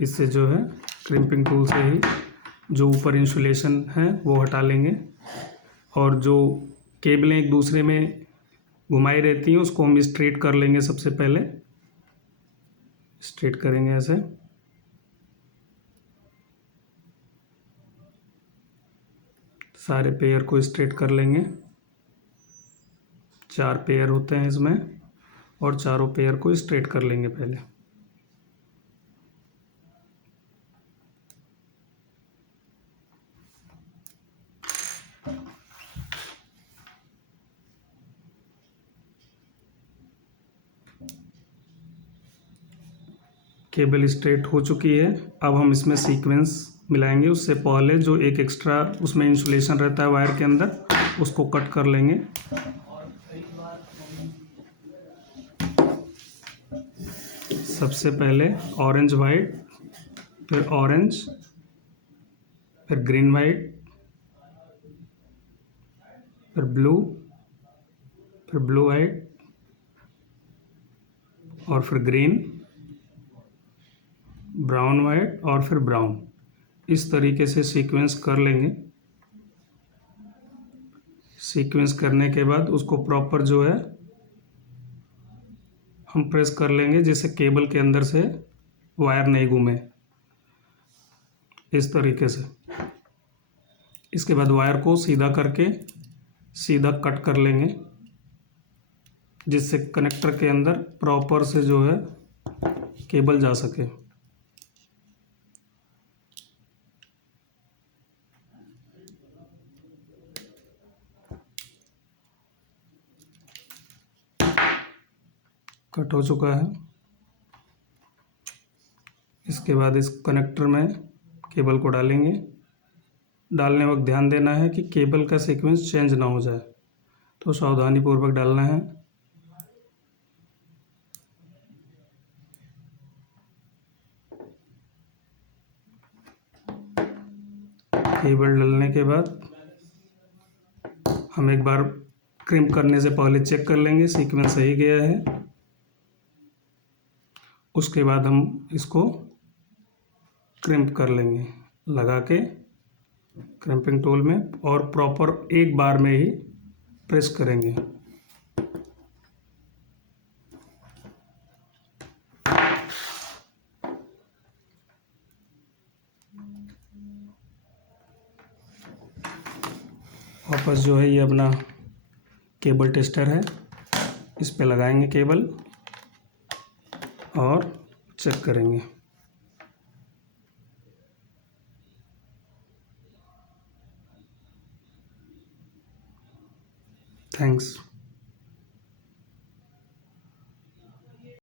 इससे जो है क्रिम्पिंग टूल से ही जो ऊपर इंसुलेशन है वो हटा लेंगे, और जो केबलें एक दूसरे में घुमाई रहती हैं उसको हम स्ट्रेट कर लेंगे। सबसे पहले स्ट्रेट करेंगे ऐसे, सारे पेयर को स्ट्रेट कर लेंगे। 4 पेयर होते हैं इसमें, और चारों पेयर को स्ट्रेट कर लेंगे पहले। केबल स्ट्रेट हो चुकी है। अब हम इसमें सीक्वेंस मिलाएंगे। उससे पहले जो एक एक्स्ट्रा उसमें इंसुलेशन रहता है वायर के अंदर, उसको कट कर लेंगे। सबसे पहले ऑरेंज वाइट, फिर ऑरेंज, फिर ग्रीन वाइट, फिर ब्लू, फिर ब्लू वाइट, और फिर ग्रीन, ब्राउन वाइट, और फिर ब्राउन। इस तरीके से सीक्वेंस कर लेंगे। सीक्वेंस करने के बाद उसको प्रॉपर जो है हम प्रेस कर लेंगे, जिससे केबल के अंदर से वायर नहीं घूमे, इस तरीके से। इसके बाद वायर को सीधा करके सीधा कट कर लेंगे, जिससे कनेक्टर के अंदर प्रॉपर से जो है केबल जा सके। कट हो चुका है। इसके बाद इस कनेक्टर में केबल को डालेंगे। डालने वक्त ध्यान देना है कि केबल का सीक्वेंस चेंज ना हो जाए, तो सावधानीपूर्वक डालना है। केबल डालने के बाद हम एक बार क्रिम्प करने से पहले चेक कर लेंगे सीक्वेंस सही गया है। उसके बाद हम इसको क्रिम्प कर लेंगे लगा के क्रिम्पिंग टूल में, और प्रॉपर एक बार में ही प्रेस करेंगे। वापस जो है ये अपना केबल टेस्टर है, इस पे लगाएंगे केबल और चेक करेंगे। थैंक्स।